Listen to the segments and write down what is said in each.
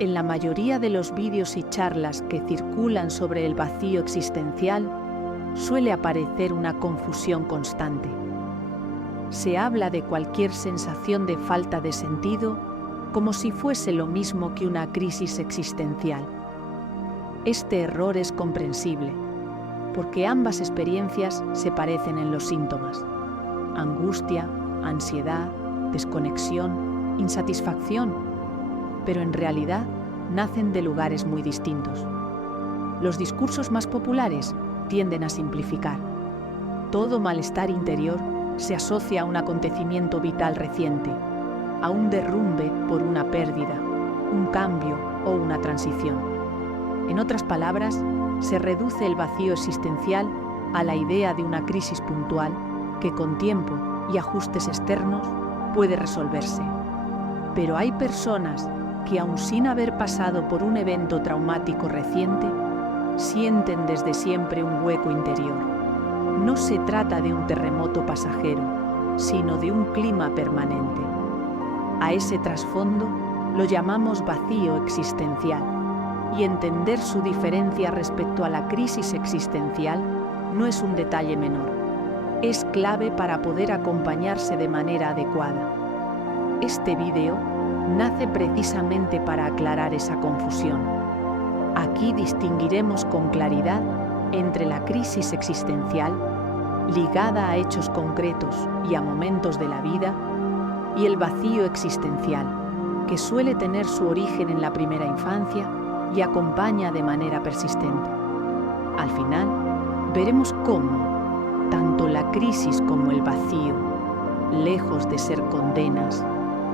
En la mayoría de los vídeos y charlas que circulan sobre el vacío existencial, suele aparecer una confusión constante. Se habla de cualquier sensación de falta de sentido como si fuese lo mismo que una crisis existencial. Este error es comprensible, porque ambas experiencias se parecen en los síntomas: angustia, ansiedad, desconexión, insatisfacción, pero en realidad nacen de lugares muy distintos. Los discursos más populares tienden a simplificar. Todo malestar interior se asocia a un acontecimiento vital reciente, a un derrumbe por una pérdida, un cambio o una transición. En otras palabras, se reduce el vacío existencial a la idea de una crisis puntual que con tiempo y ajustes externos puede resolverse. Pero hay personas que, aun sin haber pasado por un evento traumático reciente, sienten desde siempre un hueco interior. No se trata de un terremoto pasajero, sino de un clima permanente. A ese trasfondo lo llamamos vacío existencial, y entender su diferencia respecto a la crisis existencial no es un detalle menor. Es clave para poder acompañarse de manera adecuada. Este vídeo nace precisamente para aclarar esa confusión. Aquí distinguiremos con claridad entre la crisis existencial, ligada a hechos concretos y a momentos de la vida, y el vacío existencial, que suele tener su origen en la primera infancia y acompaña de manera persistente. Al final, veremos cómo tanto la crisis como el vacío, lejos de ser condenas,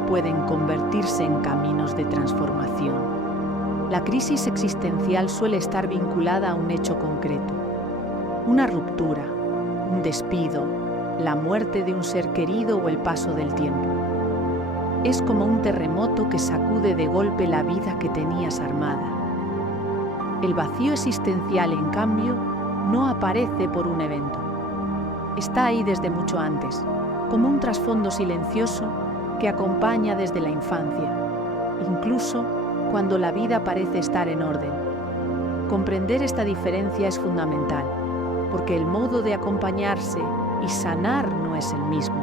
pueden convertirse en caminos de transformación. La crisis existencial suele estar vinculada a un hecho concreto: una ruptura, un despido, la muerte de un ser querido o el paso del tiempo. Es como un terremoto que sacude de golpe la vida que tenías armada. El vacío existencial, en cambio, no aparece por un evento. Está ahí desde mucho antes, como un trasfondo silencioso que acompaña desde la infancia, incluso cuando la vida parece estar en orden. Comprender esta diferencia es fundamental, porque el modo de acompañarse y sanar no es el mismo.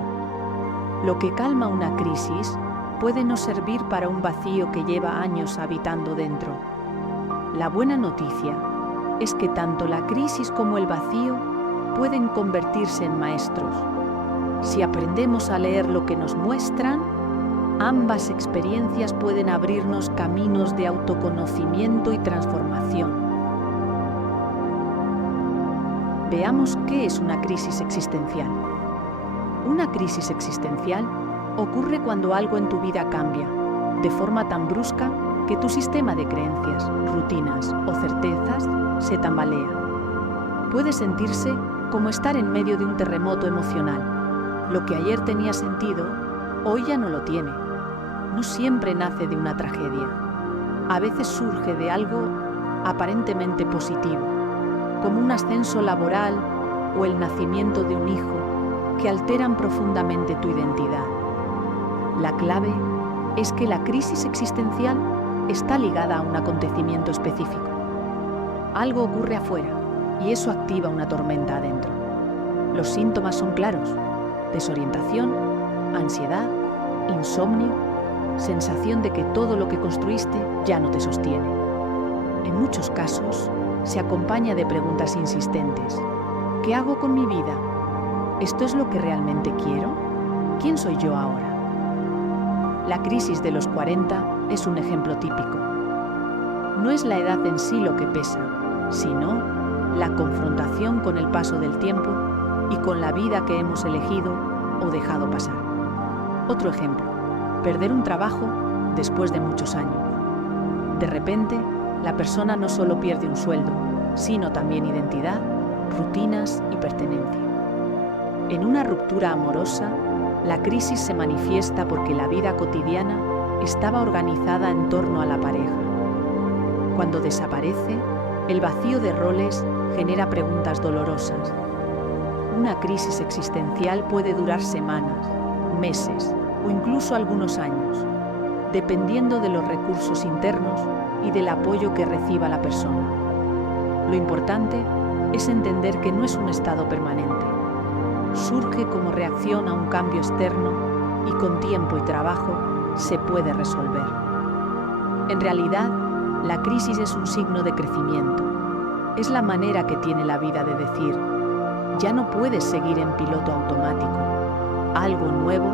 Lo que calma una crisis puede no servir para un vacío que lleva años habitando dentro. La buena noticia es que tanto la crisis como el vacío pueden convertirse en maestros. Si aprendemos a leer lo que nos muestran, ambas experiencias pueden abrirnos caminos de autoconocimiento y transformación. Veamos qué es una crisis existencial. Una crisis existencial ocurre cuando algo en tu vida cambia, de forma tan brusca que tu sistema de creencias, rutinas o certezas se tambalea. Puede sentirse como estar en medio de un terremoto emocional. Lo que ayer tenía sentido, hoy ya no lo tiene. No siempre nace de una tragedia. A veces surge de algo aparentemente positivo, como un ascenso laboral o el nacimiento de un hijo, que alteran profundamente tu identidad. La clave es que la crisis existencial está ligada a un acontecimiento específico. Algo ocurre afuera y eso activa una tormenta adentro. Los síntomas son claros: desorientación, ansiedad, insomnio, sensación de que todo lo que construiste ya no te sostiene. En muchos casos, se acompaña de preguntas insistentes. ¿Qué hago con mi vida? ¿Esto es lo que realmente quiero? ¿Quién soy yo ahora? La crisis de los 40 es un ejemplo típico. No es la edad en sí lo que pesa, sino la confrontación con el paso del tiempo y con la vida que hemos elegido o dejado pasar. Otro ejemplo: perder un trabajo después de muchos años. De repente, la persona no solo pierde un sueldo, sino también identidad, rutinas y pertenencia. En una ruptura amorosa, la crisis se manifiesta porque la vida cotidiana estaba organizada en torno a la pareja. Cuando desaparece, el vacío de roles genera preguntas dolorosas. Una crisis existencial puede durar semanas, meses o incluso algunos años. dependiendo de los recursos internos y del apoyo que reciba la persona. Lo importante es entender que no es un estado permanente. Surge como reacción a un cambio externo y con tiempo y trabajo se puede resolver. En realidad, la crisis es un signo de crecimiento. Es la manera que tiene la vida de decir: ya no puedes seguir en piloto automático. Algo nuevo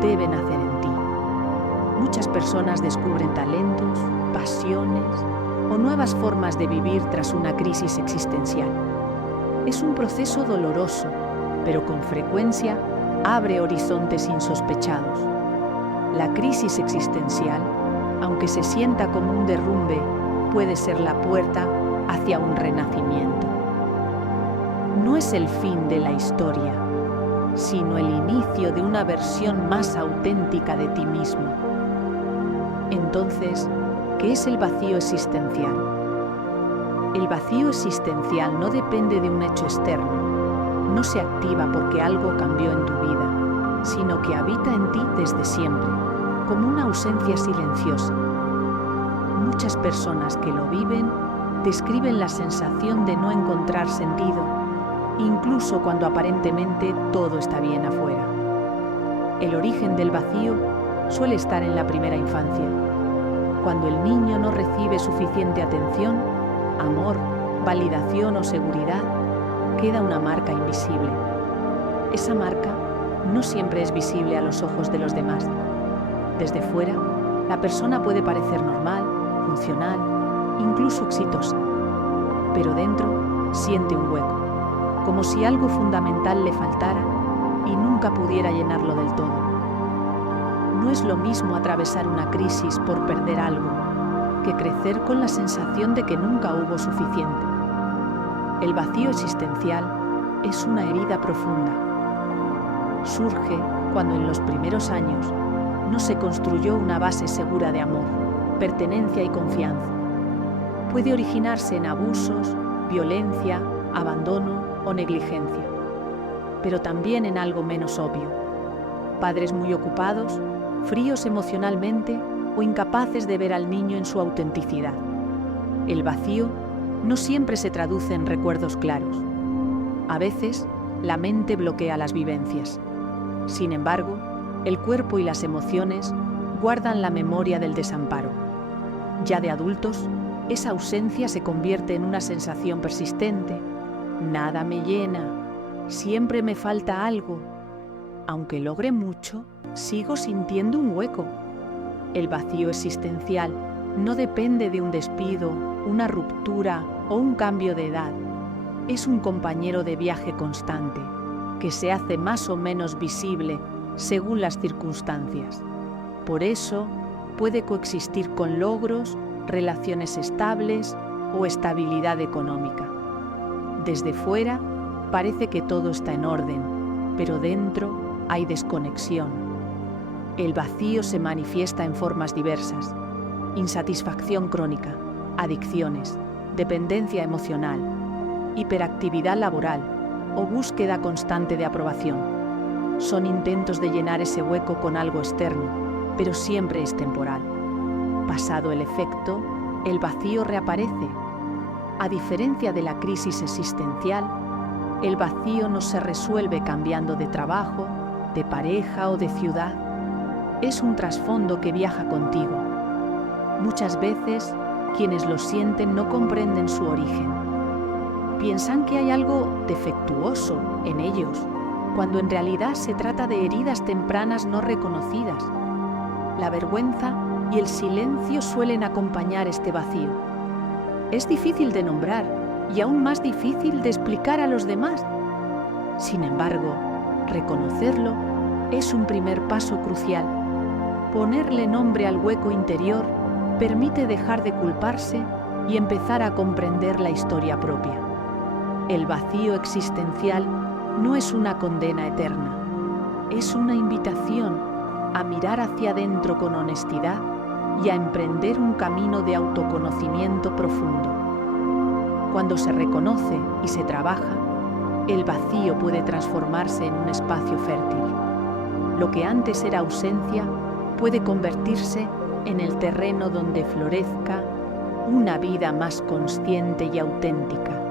debe nacer en ti. Muchas personas descubren talentos, pasiones o nuevas formas de vivir tras una crisis existencial. Es un proceso doloroso, pero con frecuencia abre horizontes insospechados. La crisis existencial, aunque se sienta como un derrumbe, puede ser la puerta hacia un renacimiento. No es el fin de la historia, sino el inicio de una versión más auténtica de ti mismo. Entonces, ¿qué es el vacío existencial? El vacío existencial no depende de un hecho externo, no se activa porque algo cambió en tu vida, sino que habita en ti desde siempre, como una ausencia silenciosa. Muchas personas que lo viven describen la sensación de no encontrar sentido, incluso cuando aparentemente todo está bien afuera. El origen del vacío suele estar en la primera infancia, cuando el niño no recibe suficiente atención, amor, validación o seguridad, queda una marca invisible. Esa marca no siempre es visible a los ojos de los demás. Desde fuera, la persona puede parecer normal, funcional, incluso exitosa, pero dentro siente un hueco, como si algo fundamental le faltara y nunca pudiera llenarlo del todo. No es lo mismo atravesar una crisis por perder algo que crecer con la sensación de que nunca hubo suficiente. El vacío existencial es una herida profunda. Surge cuando en los primeros años no se construyó una base segura de amor, pertenencia y confianza. Puede originarse en abusos, violencia, abandono o negligencia, pero también en algo menos obvio: padres muy ocupados, fríos emocionalmente o incapaces de ver al niño en su autenticidad. El vacío no siempre se traduce en recuerdos claros. A veces, la mente bloquea las vivencias. Sin embargo, el cuerpo y las emociones guardan la memoria del desamparo. Ya de adultos, esa ausencia se convierte en una sensación persistente. Nada me llena, siempre me falta algo. Aunque logre mucho, sigo sintiendo un hueco. El vacío existencial no depende de un despido, una ruptura o un cambio de edad. Es un compañero de viaje constante, que se hace más o menos visible según las circunstancias. Por eso, puede coexistir con logros, relaciones estables o estabilidad económica. Desde fuera, parece que todo está en orden, pero dentro hay desconexión. El vacío se manifiesta en formas diversas: insatisfacción crónica, adicciones, dependencia emocional, hiperactividad laboral o búsqueda constante de aprobación. Son intentos de llenar ese hueco con algo externo, pero siempre es temporal. Pasado el efecto, el vacío reaparece. A diferencia de la crisis existencial, el vacío no se resuelve cambiando de trabajo, de pareja o de ciudad. Es un trasfondo que viaja contigo. Muchas veces, quienes lo sienten no comprenden su origen. Piensan que hay algo defectuoso en ellos, cuando en realidad se trata de heridas tempranas no reconocidas. La vergüenza y el silencio suelen acompañar este vacío. Es difícil de nombrar y aún más difícil de explicar a los demás. Sin embargo, reconocerlo es un primer paso crucial. Ponerle nombre al hueco interior permite dejar de culparse y empezar a comprender la historia propia. El vacío existencial no es una condena eterna, es una invitación a mirar hacia adentro con honestidad y a emprender un camino de autoconocimiento profundo. Cuando se reconoce y se trabaja, el vacío puede transformarse en un espacio fértil. Lo que antes era ausencia puede convertirse en el terreno donde florezca una vida más consciente y auténtica.